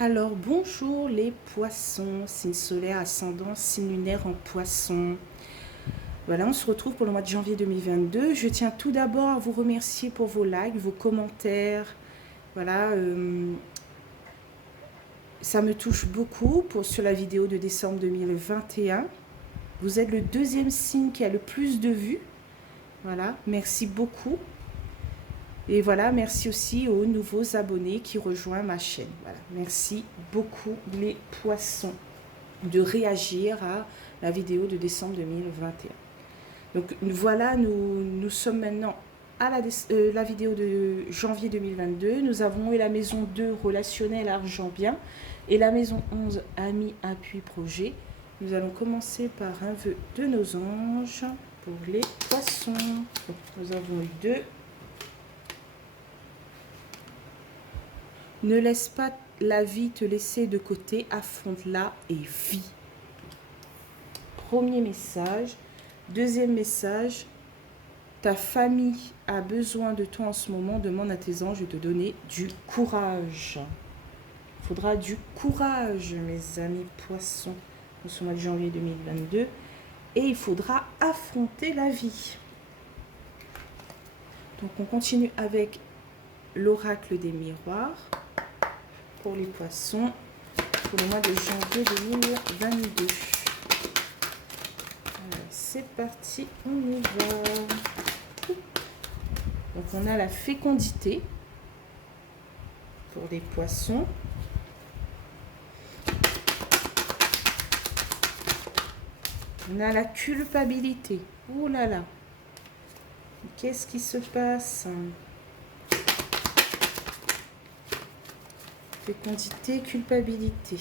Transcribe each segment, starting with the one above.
Alors bonjour les poissons, signe solaire, ascendant, signe lunaire en poisson. Voilà, on se retrouve pour le mois de janvier 2022. Je tiens tout d'abord à vous remercier pour vos likes, vos commentaires. Voilà, ça me touche beaucoup sur la vidéo de décembre 2021. Vous êtes le deuxième signe qui a le plus de vues. Voilà, merci beaucoup. Et voilà, merci aussi aux nouveaux abonnés qui rejoignent ma chaîne. Voilà, merci beaucoup les poissons de réagir à la vidéo de décembre 2021. Donc voilà, nous sommes maintenant à la vidéo de janvier 2022. Nous avons eu la maison 2 relationnel argent bien et la maison 11 amis appui projet. Nous allons commencer par un vœu de nos anges pour les poissons. Donc, nous avons eu 2. Ne laisse pas la vie te laisser de côté, affronte-la et vis. Premier message. Deuxième message. Ta famille a besoin de toi en ce moment, demande à tes anges de te donner du courage. Il faudra du courage, mes amis poissons, au ce mois de janvier 2022. Et il faudra affronter la vie. Donc on continue avec l'oracle des miroirs pour les poissons pour le mois de janvier 2022. C'est parti, on y va. Donc on a la fécondité pour les poissons. On a la culpabilité. Oh là là. Qu'est-ce qui se passe? Fécondité, culpabilité.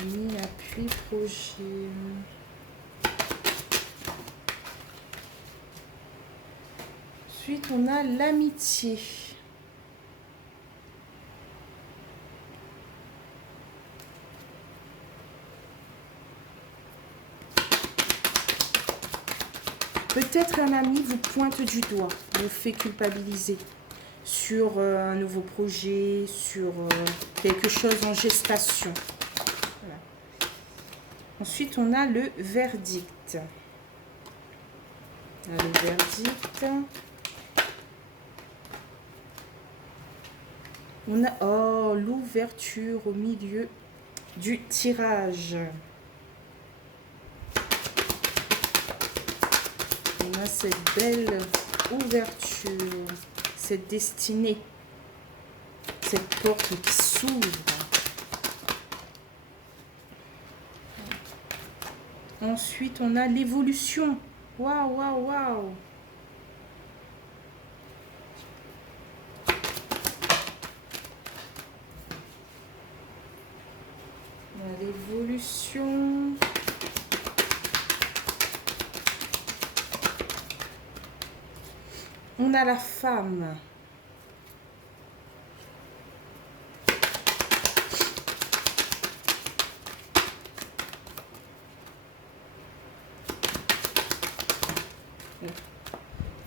Ami, appui, projet. Ensuite, on a l'amitié. Peut-être un ami vous pointe du doigt, vous fait culpabiliser sur un nouveau projet, sur quelque chose en gestation. Voilà. Ensuite, on a le verdict. Le verdict. On a l'ouverture au milieu du tirage. On a cette belle ouverture, cette destinée, cette porte qui s'ouvre. Ensuite, on a l'évolution. Waouh, waouh, waouh. On a l'évolution. On a la femme.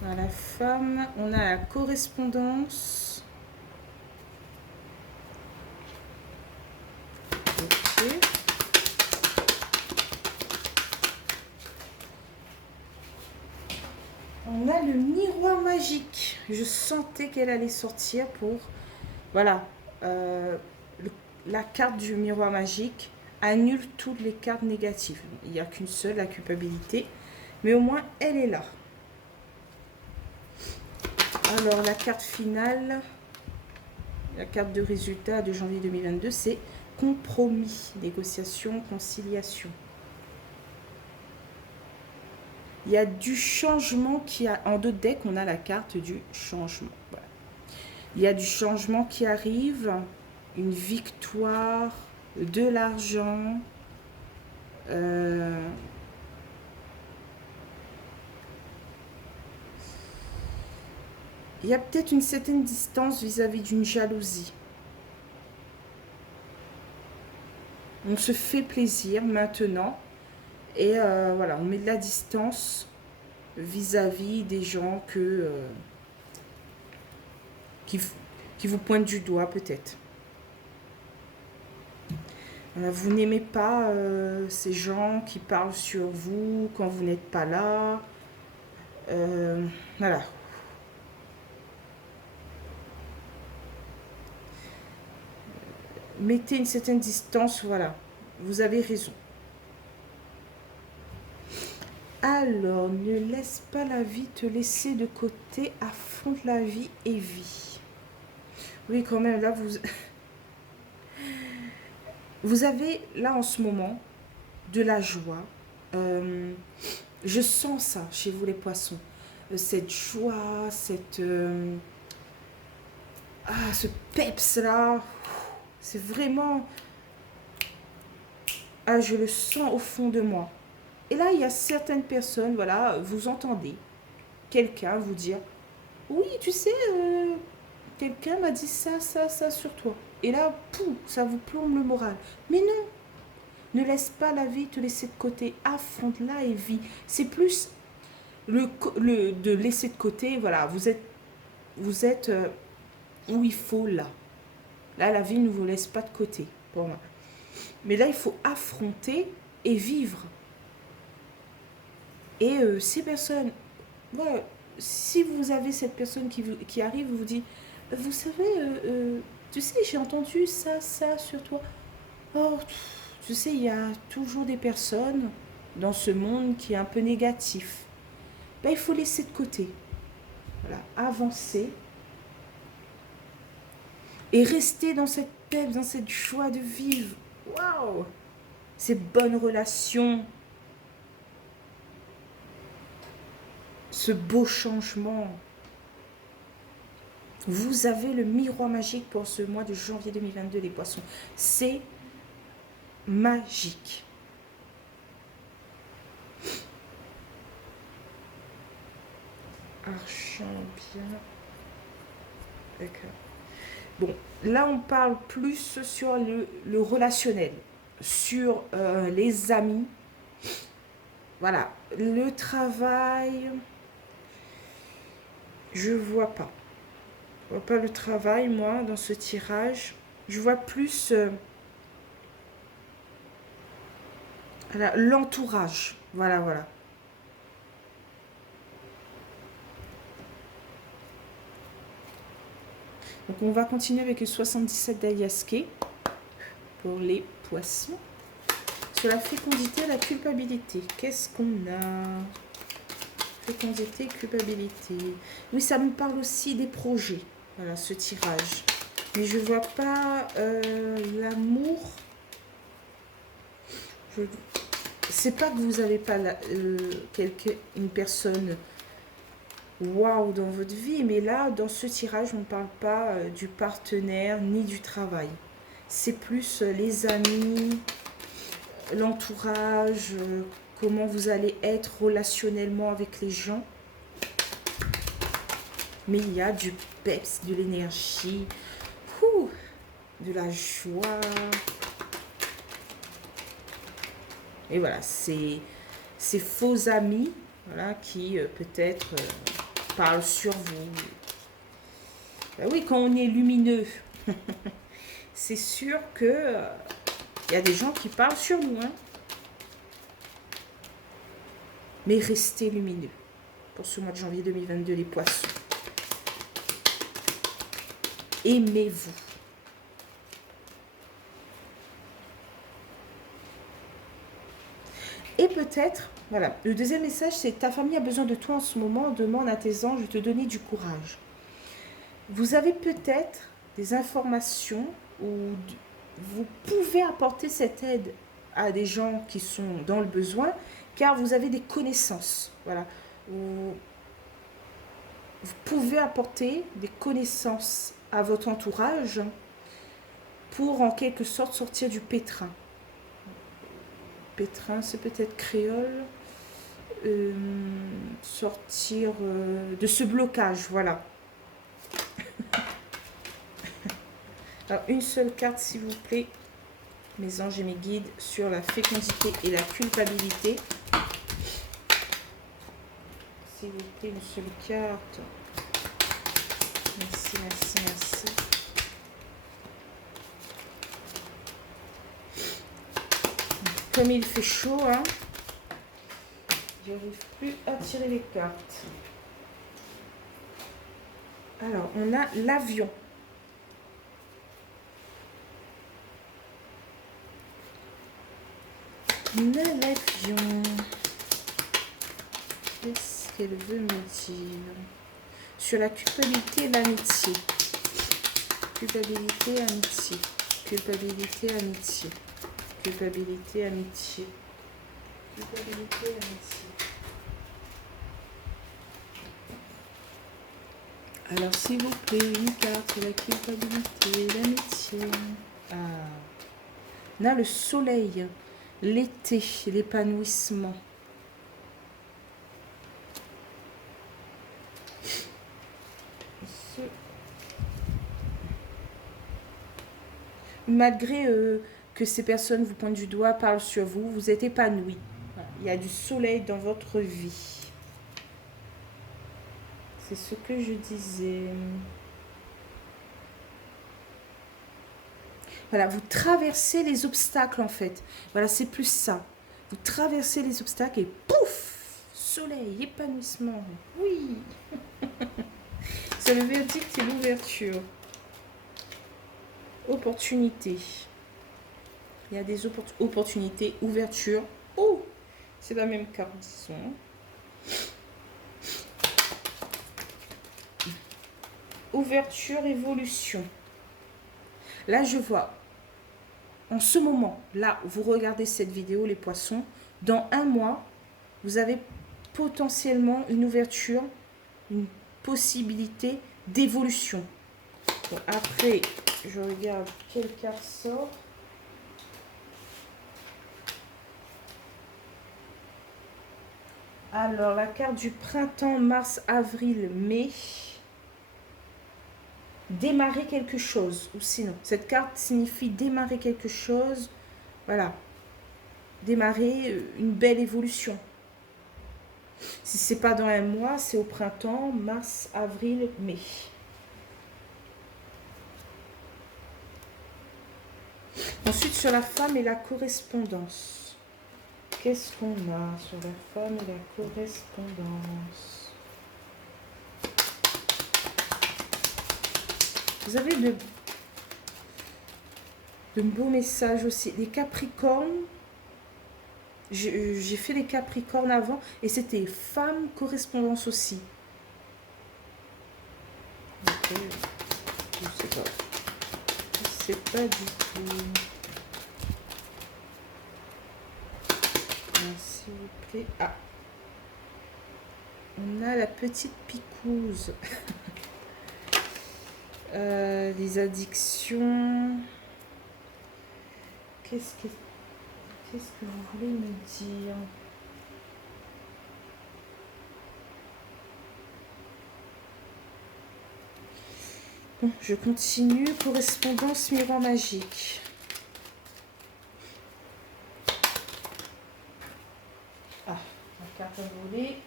On a la femme. On a la correspondance. Ok. On a le miroir magique. Je sentais qu'elle allait sortir pour... Voilà. La carte du miroir magique annule toutes les cartes négatives. Il n'y a qu'une seule, la culpabilité. Mais au moins, elle est là. Alors, la carte finale, la carte de résultat de janvier 2022, c'est compromis, négociation, conciliation. Il y a du changement qui a... En d'autres decks, on a la carte du changement. Voilà. Il y a du changement qui arrive, une victoire, de l'argent. Il y a peut-être une certaine distance vis-à-vis d'une jalousie. On se fait plaisir maintenant. Et voilà, on met de la distance vis-à-vis des gens que qui vous pointe du doigt peut-être. Vous n'aimez pas ces gens qui parlent sur vous quand vous n'êtes pas là. Voilà. Mettez une certaine distance, voilà. Vous avez raison. Alors, ne laisse pas la vie te laisser de côté, affronte la vie et vis. Oui, quand même, là, vous avez, là, en ce moment, de la joie. Je sens ça chez vous, les poissons. Cette joie, ce peps-là, c'est vraiment... Ah, je le sens au fond de moi. Et là, il y a certaines personnes, voilà, vous entendez quelqu'un vous dire, oui, tu sais, quelqu'un m'a dit ça, ça, ça sur toi. Et là, pouf, ça vous plombe le moral. Mais non, ne laisse pas la vie te laisser de côté. Affronte-la et vis. C'est plus de laisser de côté, voilà, vous êtes où il faut là. Là, la vie ne vous laisse pas de côté, pour moi. Mais là, il faut affronter et vivre. Et ces personnes, ouais, si vous avez cette personne qui arrive, vous dit, vous savez, tu sais, j'ai entendu ça, ça sur toi. Oh, tu sais, il y a toujours des personnes dans ce monde qui est un peu négatif. Ben, il faut laisser de côté. Voilà, avancer. Et rester dans cette paix, dans cette joie de vivre. Waouh! Ces bonnes relations. Ce beau changement. Vous avez le miroir magique pour ce mois de janvier 2022, les poissons. C'est magique. Argent, bien. D'accord. Bon, là on parle plus sur le relationnel, sur les amis. Voilà, le travail, je vois pas. Je vois pas le travail, moi, dans ce tirage. Je vois plus voilà, l'entourage. Voilà, voilà. Donc on va continuer avec le 77 d'Aliaske pour les poissons. Sur la fécondité et la culpabilité, qu'est-ce qu'on a? Fécondité, culpabilité. Oui, ça me parle aussi des projets. Voilà, ce tirage. Mais je ne vois pas l'amour. C'est pas que vous n'avez pas une personne waouh dans votre vie, mais là, dans ce tirage, on ne parle pas du partenaire ni du travail. C'est plus les amis, l'entourage, comment vous allez être relationnellement avec les gens. Mais il y a du peps, de l'énergie, de la joie. Et voilà, c'est ces faux amis, voilà, qui peut-être parlent sur vous. Ben oui, quand on est lumineux, c'est sûr que il y a des gens qui parlent sur nous. Hein. Mais restez lumineux pour ce mois de janvier 2022, les poissons. Aimez-vous. Et peut-être, voilà, le deuxième message, c'est ta famille a besoin de toi en ce moment, demande à tes anges de te donner du courage. Vous avez peut-être des informations où vous pouvez apporter cette aide à des gens qui sont dans le besoin, car vous avez des connaissances. Voilà. Vous pouvez apporter des connaissances à votre entourage pour en quelque sorte sortir du pétrin. Pétrin, c'est peut-être créole. Sortir de ce blocage, voilà. Alors, une seule carte, s'il vous plaît, mes anges et mes guides, sur la fécondité et la culpabilité. S'il vous plaît, une seule carte. Merci, merci, merci. Comme il fait chaud, hein, j'arrive plus à tirer les cartes. Alors, on a l'avion. L'avion. Qu'est-ce qu'elle veut me dire? Sur la culpabilité et l'amitié. Culpabilité, amitié. Culpabilité, amitié. Culpabilité, amitié. Culpabilité, amitié. Alors, s'il vous plaît, une carte sur la culpabilité, l'amitié. Ah. On a le soleil, l'été, l'épanouissement. Malgré que ces personnes vous pointent du doigt, parlent sur vous, vous êtes épanoui. Voilà. Il y a du soleil dans votre vie. C'est ce que je disais. Voilà, vous traversez les obstacles en fait. Voilà, c'est plus ça. Vous traversez les obstacles et pouf, soleil, épanouissement. Oui. C'est le verdict et l'ouverture. Opportunité. Il y a des opportunités, ouverture. Oh, c'est la même carte, disons. Ouverture, évolution. Là, je vois, en ce moment, là où vous regardez cette vidéo, les poissons, dans un mois, vous avez potentiellement une ouverture, une possibilité d'évolution. Bon, après, je regarde quelle carte sort. Alors, la carte du printemps, mars, avril, mai. Démarrer quelque chose, ou sinon, cette carte signifie démarrer quelque chose. Voilà. Démarrer une belle évolution. Si c'est pas dans un mois, c'est au printemps, mars, avril, mai. Ensuite, sur la femme et la correspondance. Qu'est-ce qu'on a sur la femme et la correspondance? Vous avez de beaux messages aussi. Les Capricornes. J'ai fait les Capricornes avant et c'était femme correspondance aussi. Ok. Je sais pas. Je sais pas du tout. S'il vous plaît. Ah. On a la petite picouse. Les addictions. Qu'est-ce que vous voulez me dire? Bon, je continue. Correspondance miroir magique. Ah, la carte à voler.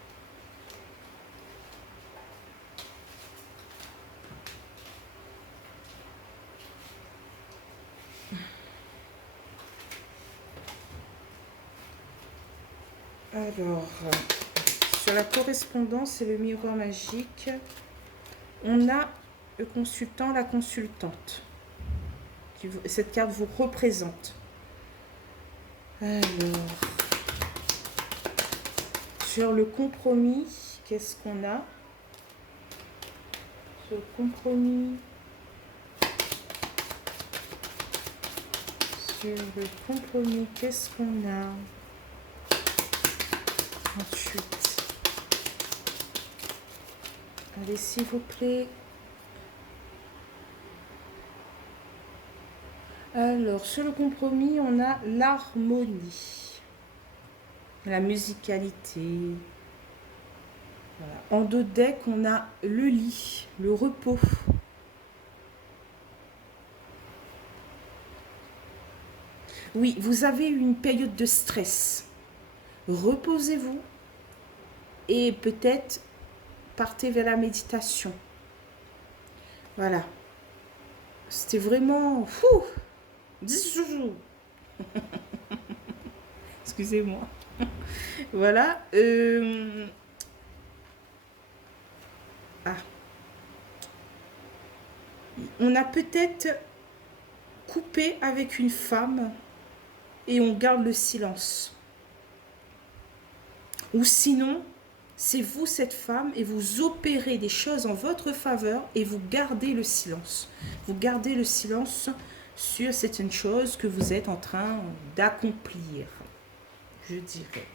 Alors, sur la correspondance et le miroir magique, on a le consultant, la consultante. Cette carte vous représente. Alors, sur le compromis, qu'est-ce qu'on a? Sur le compromis. Sur le compromis, qu'est-ce qu'on a? Ensuite, allez, s'il vous plaît. Alors, sur le compromis, on a l'harmonie, la musicalité. Voilà. En deux decks, on a le lit, le repos. Oui, vous avez eu une période de stress. Reposez-vous et peut-être partez vers la méditation. Voilà. C'était vraiment... Fou. Excusez-moi. Voilà. Ah. On a peut-être coupé avec une femme et on garde le silence. Ou sinon, c'est vous cette femme et vous opérez des choses en votre faveur et vous gardez le silence. Vous gardez le silence sur certaines choses que vous êtes en train d'accomplir, je dirais.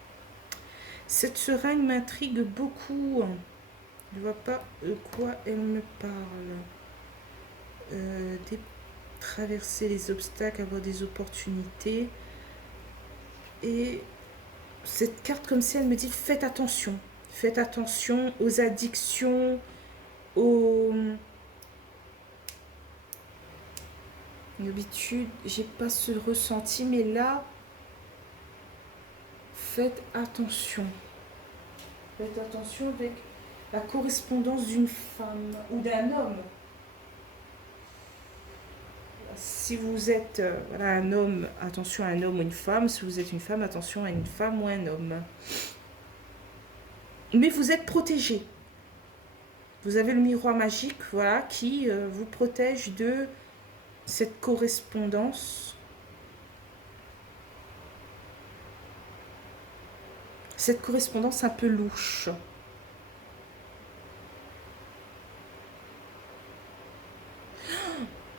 Cette seringue m'intrigue beaucoup. Je ne vois pas de quoi elle me parle. Traverser les obstacles, avoir des opportunités. Et cette carte comme si elle me dit faites attention. Faites attention aux addictions, aux... D'habitude, j'ai pas ce ressenti, mais là, faites attention. Faites attention avec la correspondance d'une femme ou d'un homme. Si vous êtes voilà, un homme, attention à un homme ou une femme. Si vous êtes une femme, attention à une femme ou un homme. Mais vous êtes protégé. Vous avez le miroir magique, voilà, qui vous protège de cette correspondance. Cette correspondance un peu louche.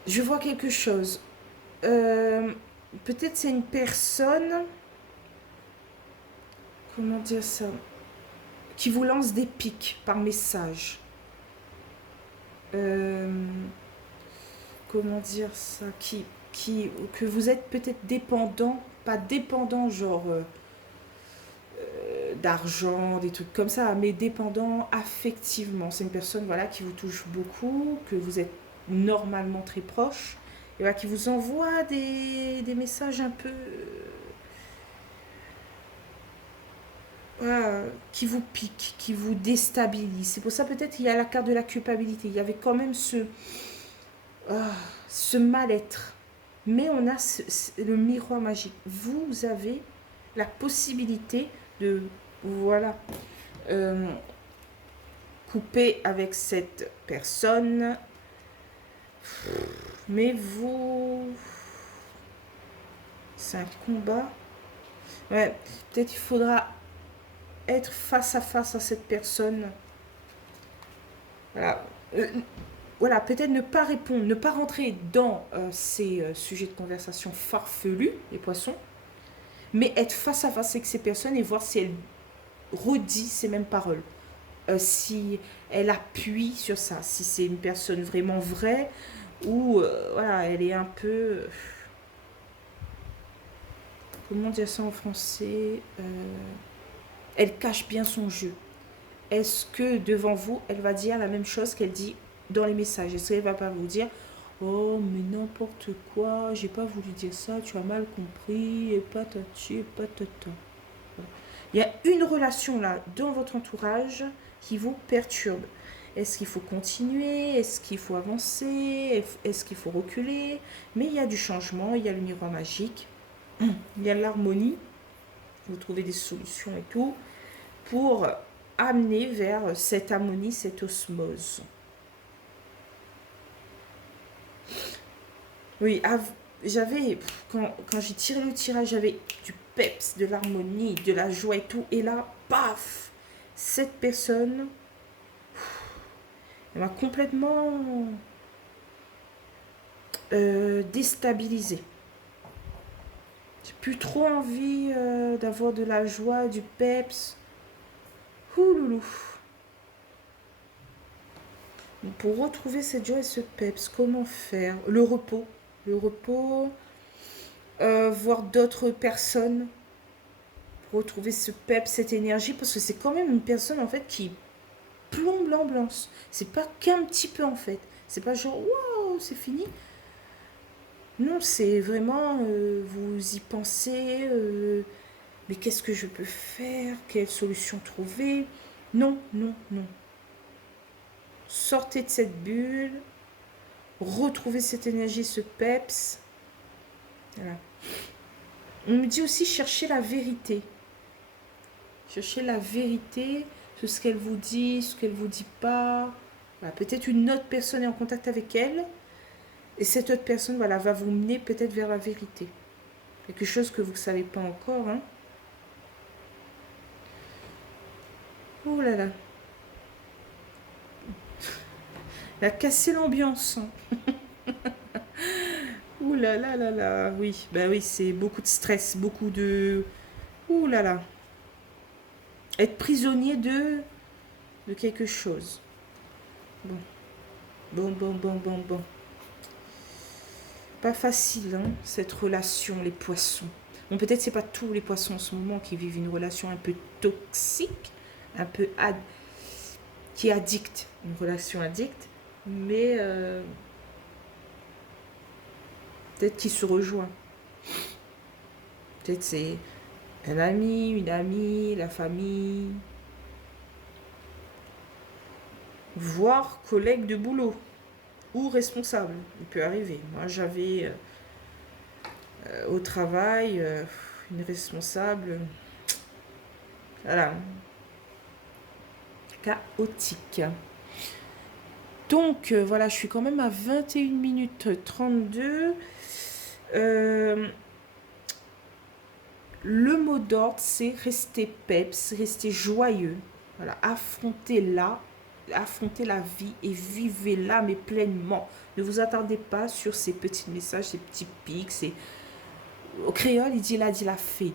Je vois quelque chose. Peut-être c'est une personne... Comment dire ça? Qui vous lance des pics par message. Comment dire ça? Que vous êtes peut-être dépendant. Pas dépendant genre... d'argent, des trucs comme ça, mais dépendant affectivement. C'est une personne voilà, qui vous touche beaucoup, que vous êtes normalement très proche, et voilà, qui vous envoie des messages un peu... voilà, qui vous piquent, qui vous déstabilisent. C'est pour ça peut-être qu'il y a la carte de la culpabilité. Il y avait quand même ce mal-être. Mais on a le miroir magique. Vous avez la possibilité de... Voilà. Couper avec cette personne. Mais vous... C'est un combat. Ouais, peut-être il faudra être face à cette personne. Voilà. Voilà, peut-être ne pas répondre, ne pas rentrer dans ces sujets de conversation farfelus, les poissons, mais être face à face avec ces personnes et voir si elles redit ces mêmes paroles. Si elle appuie sur ça, si c'est une personne vraiment vraie ou voilà, elle est un peu... comment dire ça en français elle cache bien son jeu. Est-ce que devant vous, elle va dire la même chose qu'elle dit dans les messages? Est-ce qu'elle va pas vous dire oh mais n'importe quoi, j'ai pas voulu dire ça, tu as mal compris, et patati et patata. Il y a une relation là dans votre entourage qui vous perturbe. Est-ce qu'il faut continuer? Est-ce qu'il faut avancer? Est-ce qu'il faut reculer? Mais il y a du changement, il y a le miroir magique, il y a l'harmonie. Vous trouvez des solutions et tout pour amener vers cette harmonie, cette osmose. Oui, j'avais, quand j'ai tiré le tirage, j'avais du peps, de l'harmonie, de la joie et tout. Et là, paf, cette personne, elle m'a complètement déstabilisée. J'ai plus trop envie d'avoir de la joie, du peps. Ouloulou. Pour retrouver cette joie et ce peps, comment faire? Le repos. Le repos, voir d'autres personnes pour retrouver ce peps, cette énergie, parce que c'est quand même une personne en fait qui plombe l'ambiance. C'est pas qu'un petit peu en fait. C'est pas genre waouh, c'est fini. Non, c'est vraiment vous y pensez. Mais qu'est-ce que je peux faire? Quelle solution trouver? Non, non, non. Sortez de cette bulle. retrouver cette énergie, ce peps. Voilà. On me dit aussi chercher la vérité. Chercher la vérité sur ce qu'elle vous dit, ce qu'elle vous dit pas. Voilà. Peut-être une autre personne est en contact avec elle. Et cette autre personne, voilà, va vous mener peut-être vers la vérité. Quelque chose que vous ne savez pas encore. Hein. Oh là là. Elle a cassé l'ambiance. Ouh là là là là. Oui, bah oui, c'est beaucoup de stress, beaucoup de... Ouh là là. Être prisonnier de quelque chose. Bon. Bon. Pas facile, hein, cette relation, les poissons. Bon, peut-être c'est pas tous les poissons en ce moment qui vivent une relation un peu toxique, un peu qui est addict, une relation addicte, mais peut-être qu'ils se rejoignent. Peut-être c'est un ami, une amie, la famille, voire collègue de boulot ou responsable. Il peut arriver. Moi, j'avais au travail une responsable, voilà, chaotique. Donc, voilà, je suis quand même à 21 minutes 32. Le mot d'ordre, c'est rester peps, rester joyeux. Voilà, affrontez la vie et vivez-la, mais pleinement. Ne vous attardez pas sur ces petits messages, ces petits pics. Au créole, il dit là, dit la fait.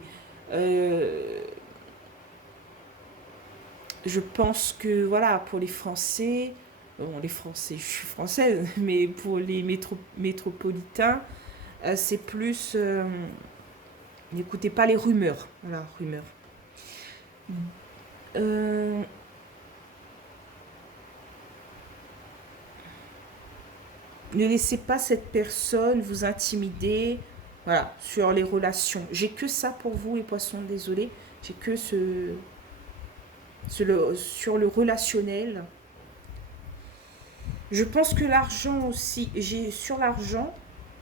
Je pense que, voilà, pour les Français, bon, les Français, je suis française, mais pour les métropolitains, c'est plus... n'écoutez pas les rumeurs. Voilà, rumeurs. Ne laissez pas cette personne vous intimider. Voilà, sur les relations. J'ai que ça pour vous, les poissons, désolé. J'ai que sur le relationnel. Je pense que l'argent aussi, j'ai sur l'argent,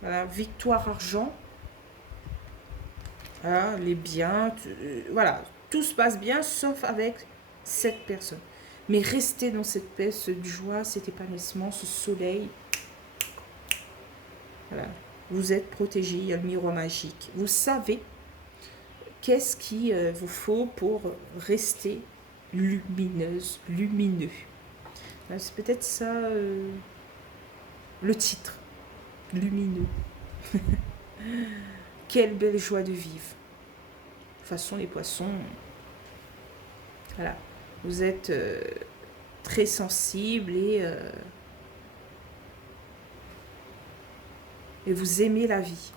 voilà, victoire argent, voilà, les biens, voilà, tout se passe bien sauf avec cette personne. Mais restez dans cette paix, cette joie, cet épanouissement, ce soleil. Voilà, vous êtes protégé, il y a le miroir magique. Vous savez qu'est-ce qu'il vous faut pour rester lumineuse, lumineux. C'est peut-être ça le titre, lumineux. Quelle belle joie de vivre. De toute façon, les poissons, voilà, vous êtes très sensibles et vous aimez la vie.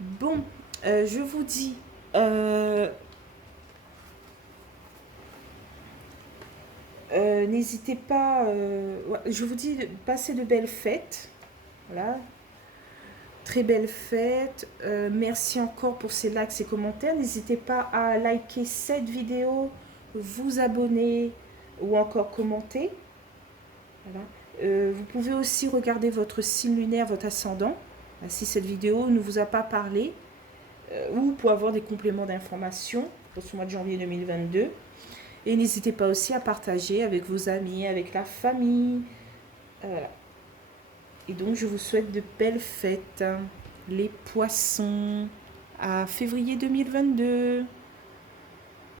Bon, je vous dis, n'hésitez pas, je vous dis, passez de belles fêtes. Voilà, très belle fête. Merci encore pour ces likes et commentaires. N'hésitez pas à liker cette vidéo, vous abonner ou encore commenter. Voilà. Vous pouvez aussi regarder votre signe lunaire, votre ascendant, si cette vidéo ne vous a pas parlé, ou pour avoir des compléments d'informations pour ce mois de janvier 2022. Et n'hésitez pas aussi à partager avec vos amis, avec la famille. Voilà. Et donc, je vous souhaite de belles fêtes, les poissons, à février 2022.